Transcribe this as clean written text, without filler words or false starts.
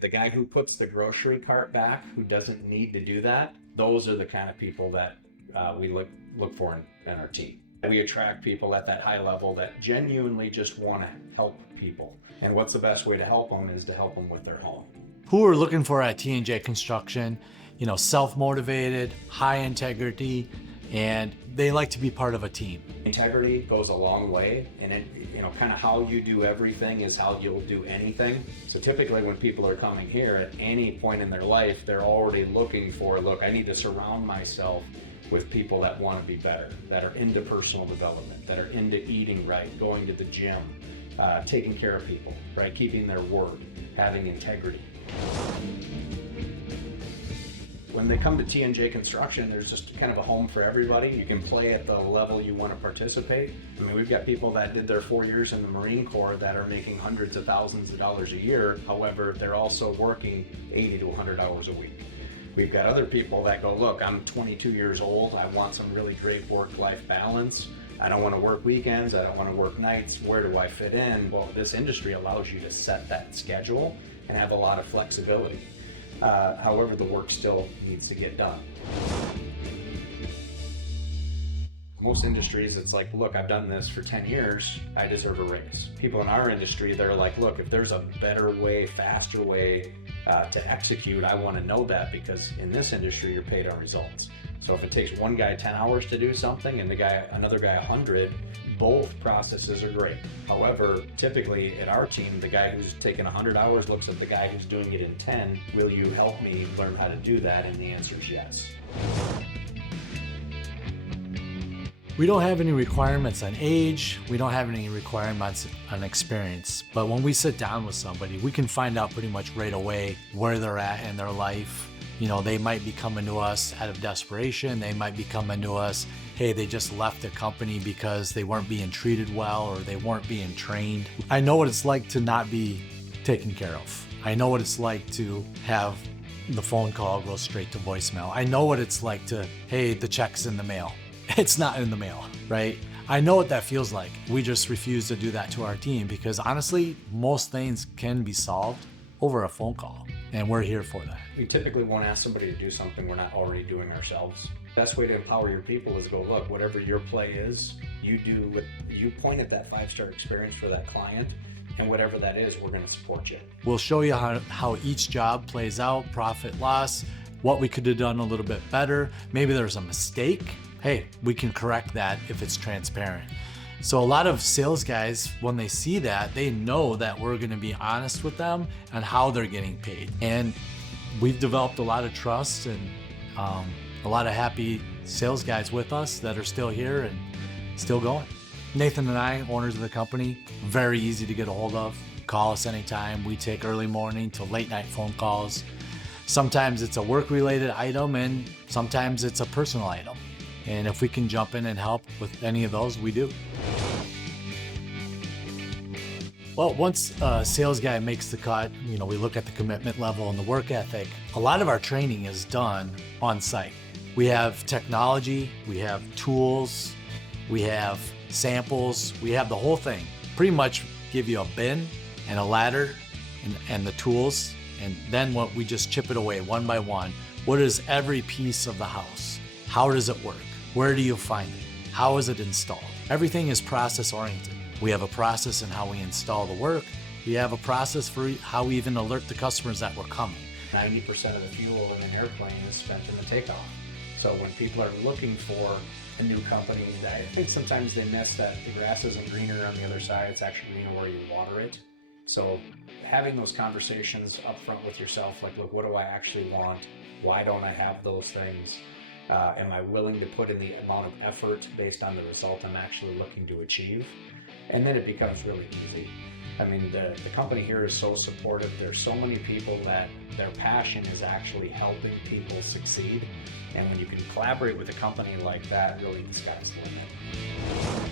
The guy who puts the grocery cart back, who doesn't need to do that, those are the kind of people that we look for in our team. We attract people at that high level that genuinely just want to help people. And what's the best way to help them is to help them with their home. Who we're looking for at T&J Construction, self-motivated, high integrity, and they like to be part of a team. Integrity goes a long way, and it, kind of how you do everything is how you'll do anything. So typically when people are coming here at any point in their life, they're already looking for, look, I need to surround myself with people that want to be better, that are into personal development, that are into eating right, going to the gym, taking care of people, right, keeping their word, having integrity. When they come to T&J Construction, there's just kind of a home for everybody. You can play at the level you want to participate. I mean, we've got people that did their 4 years in the Marine Corps that are making hundreds of thousands of dollars a year. However, they're also working 80 to 100 hours a week. We've got other people that go, look, I'm 22 years old. I want some really great work-life balance. I don't want to work weekends. I don't want to work nights. Where do I fit in? Well, this industry allows you to set that schedule and have a lot of flexibility. However, the work still needs to get done. Most industries, it's like, look, I've done this for 10 years, I deserve a raise. People in our industry, they're like, look, if there's a better way, faster way to execute, I want to know that, because in this industry, you're paid on results. So if it takes one guy 10 hours to do something and another guy 100, both processes are great. However, typically at our team, the guy who's taking 100 hours looks at the guy who's doing it in 10. Will you help me learn how to do that? And the answer is yes. We don't have any requirements on age. We don't have any requirements on experience. But when we sit down with somebody, we can find out pretty much right away where they're at in their life. They might be coming to us out of desperation. They might be coming to us, hey, they just left the company because they weren't being treated well or they weren't being trained. I know what it's like to not be taken care of. I know what it's like to have the phone call go straight to voicemail. I know what it's like to, hey, the check's in the mail. It's not in the mail, right? I know what that feels like. We just refuse to do that to our team because honestly, most things can be solved over a phone call, and we're here for that. We typically won't ask somebody to do something we're not already doing ourselves. Best way to empower your people is go, look, whatever your play is, you point at that 5-star experience for that client, and whatever that is, we're going to support you. We'll show you how each job plays out, profit, loss, what we could have done a little bit better. Maybe there's a mistake. Hey, we can correct that if it's transparent. So a lot of sales guys, when they see that, they know that we're going to be honest with them on how they're getting paid. And we've developed a lot of trust and a lot of happy sales guys with us that are still here and still going. Nathan and I, owners of the company, very easy to get a hold of. Call us anytime. We take early morning to late night phone calls. Sometimes it's a work-related item and sometimes it's a personal item. And if we can jump in and help with any of those, we do. Well, once a sales guy makes the cut, we look at the commitment level and the work ethic. A lot of our training is done on site. We have technology, we have tools, we have samples, we have the whole thing. Pretty much give you a bin and a ladder and the tools, and then we just chip it away one by one. What is every piece of the house? How does it work? Where do you find it? How is it installed? Everything is process oriented. We have a process in how we install the work. We have a process for how we even alert the customers that we're coming. 90% of the fuel in an airplane is spent in the takeoff. So when people are looking for a new company, I think sometimes they miss that the grass isn't greener on the other side. It's actually greener where you water it. So having those conversations up front with yourself, like, look, what do I actually want? Why don't I have those things? Am I willing to put in the amount of effort based on the result I'm actually looking to achieve? And then it becomes really easy. I mean, the company here is so supportive. There's so many people that their passion is actually helping people succeed. And when you can collaborate with a company like that, really the sky's the limit.